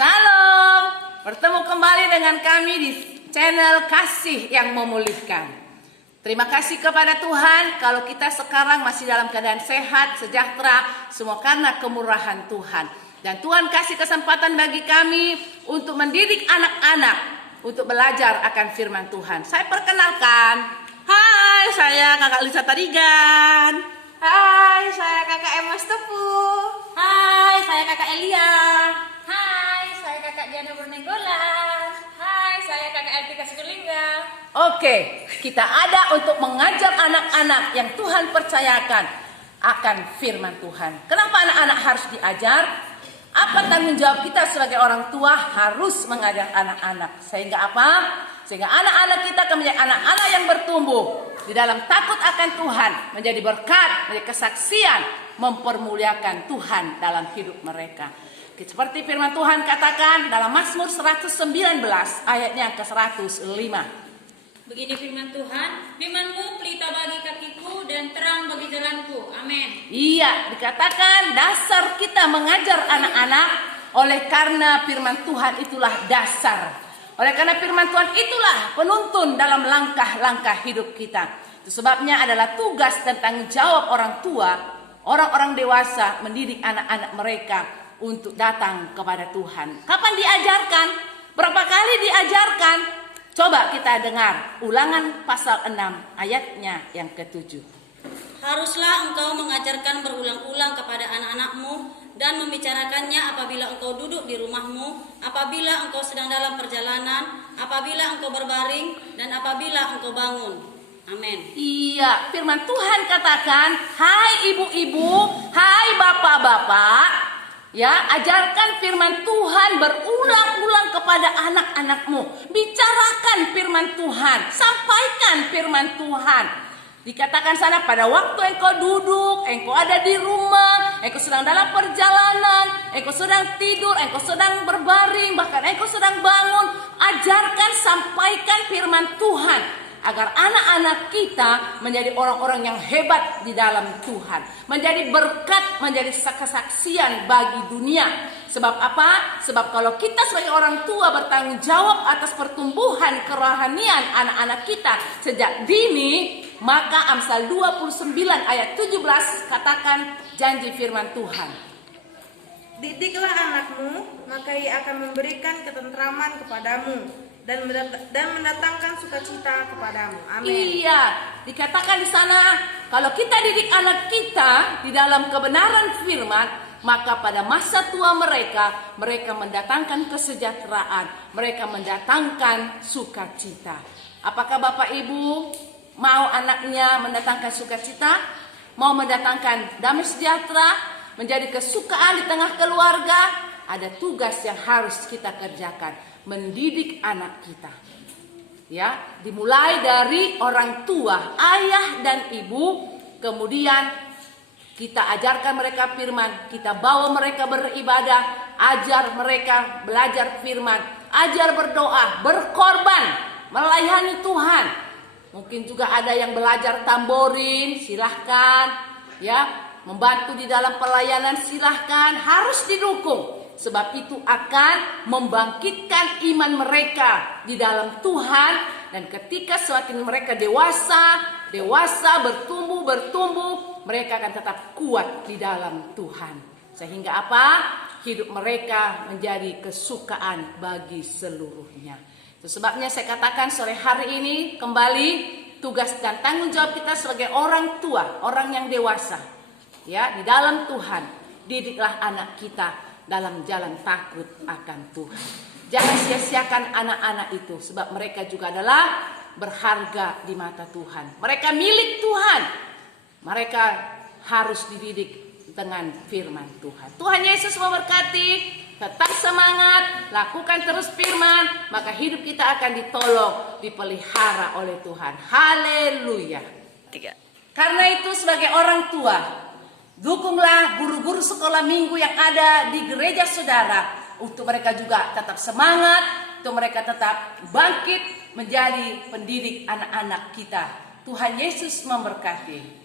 Salam, bertemu kembali dengan kami di channel Kasih yang Memulihkan. Terima kasih kepada Tuhan kalau kita sekarang masih dalam keadaan sehat, sejahtera, semua karena kemurahan Tuhan. Dan Tuhan kasih kesempatan bagi kami untuk mendidik anak-anak untuk belajar akan firman Tuhan. Saya perkenalkan, hai, saya Kakak Lisa Tarigan. Hai, saya Kakak Emma Tepu. Hai, saya Kakak Elia. Hai, saya Kakak Diana Bernenggolan. Hai, saya Kakak Elvika Sugulingga. Oke, kita ada untuk mengajar anak-anak yang Tuhan percayakan akan firman Tuhan. Kenapa anak-anak harus diajar? Apa tanggung jawab kita sebagai orang tua harus mengajar anak-anak? Sehingga apa? Sehingga anak-anak kita akan menjadi anak-anak yang bertumbuh di dalam takut akan Tuhan, menjadi berkat, menjadi kesaksian, mempermuliakan Tuhan dalam hidup mereka. Seperti firman Tuhan katakan dalam Mazmur 119 ayatnya ke-105. Begini firman Tuhan, firman-Mu pelita bagi kakiku dan terang bagi jalanku. Amin. Iya, dikatakan dasar kita mengajar anak-anak oleh karena firman Tuhan itulah dasar. Oleh karena firman Tuhan itulah penuntun dalam langkah-langkah hidup kita. Itu sebabnya adalah tugas dan tanggung jawab orang tua, orang-orang dewasa mendidik anak-anak mereka untuk datang kepada Tuhan. Kapan diajarkan? Berapa kali diajarkan? Coba kita dengar Ulangan pasal 6 ayatnya yang ke-7. Haruslah engkau mengajarkan berulang-ulang kepada anak-anakmu dan membicarakannya apabila engkau duduk di rumahmu, apabila engkau sedang dalam perjalanan, apabila engkau berbaring, dan apabila engkau bangun. Amin. Iya, firman Tuhan katakan, hai ibu-ibu, hai bapak-bapak, ya, ajarkan firman Tuhan berulang-ulang kepada anak-anakmu. Bicarakan firman Tuhan, sampaikan firman Tuhan. Dikatakan sana pada waktu engkau duduk, engkau ada di rumah, engkau sedang dalam perjalanan, engkau sedang tidur, engkau sedang berbaring, bahkan engkau sedang bangun. Ajarkan, sampaikan firman Tuhan agar anak-anak kita menjadi orang-orang yang hebat di dalam Tuhan, menjadi berkat, menjadi kesaksian bagi dunia. Sebab apa? Sebab kalau kita sebagai orang tua bertanggung jawab atas pertumbuhan kerohanian anak-anak kita sejak dini, maka Amsal 29 ayat 17 katakan janji firman Tuhan. Didiklah anakmu, maka ia akan memberikan ketentraman kepadamu dan mendatangkan sukacita kepadamu. Amin. Iya, dikatakan di sana kalau kita didik anak kita di dalam kebenaran firman, maka pada masa tua mereka mendatangkan kesejahteraan, mereka mendatangkan sukacita. Apakah Bapak Ibu mau anaknya mendatangkan sukacita, mau mendatangkan damai sejahtera, menjadi kesukaan di tengah keluarga? Ada tugas yang harus kita kerjakan, mendidik anak kita. Ya, dimulai dari orang tua, ayah dan ibu, kemudian kita ajarkan mereka firman, kita bawa mereka beribadah, ajar mereka belajar firman, ajar berdoa, berkorban, melayani Tuhan. Mungkin juga ada yang belajar tamborin, silahkan. Ya, membantu di dalam pelayanan silahkan, harus didukung. Sebab itu akan membangkitkan iman mereka di dalam Tuhan. Dan ketika semakin mereka dewasa, bertumbuh, mereka akan tetap kuat di dalam Tuhan. Sehingga apa? Hidup mereka menjadi kesukaan bagi seluruhnya. Itu sebabnya saya katakan sore hari ini kembali tugas dan tanggung jawab kita sebagai orang tua, orang yang dewasa. Ya, di dalam Tuhan, didiklah anak kita dalam jalan takut akan Tuhan. Jangan sia-siakan anak-anak itu, sebab mereka juga adalah berharga di mata Tuhan. Mereka milik Tuhan. Mereka harus dididik dengan firman Tuhan. Tuhan Yesus memberkati. Tetap semangat, lakukan terus firman, maka hidup kita akan ditolong, dipelihara oleh Tuhan. Haleluya. Karena itu sebagai orang tua, dukunglah guru-guru sekolah minggu yang ada di gereja saudara, untuk mereka juga tetap semangat, untuk mereka tetap bangkit menjadi pendidik anak-anak kita. Tuhan Yesus memberkati.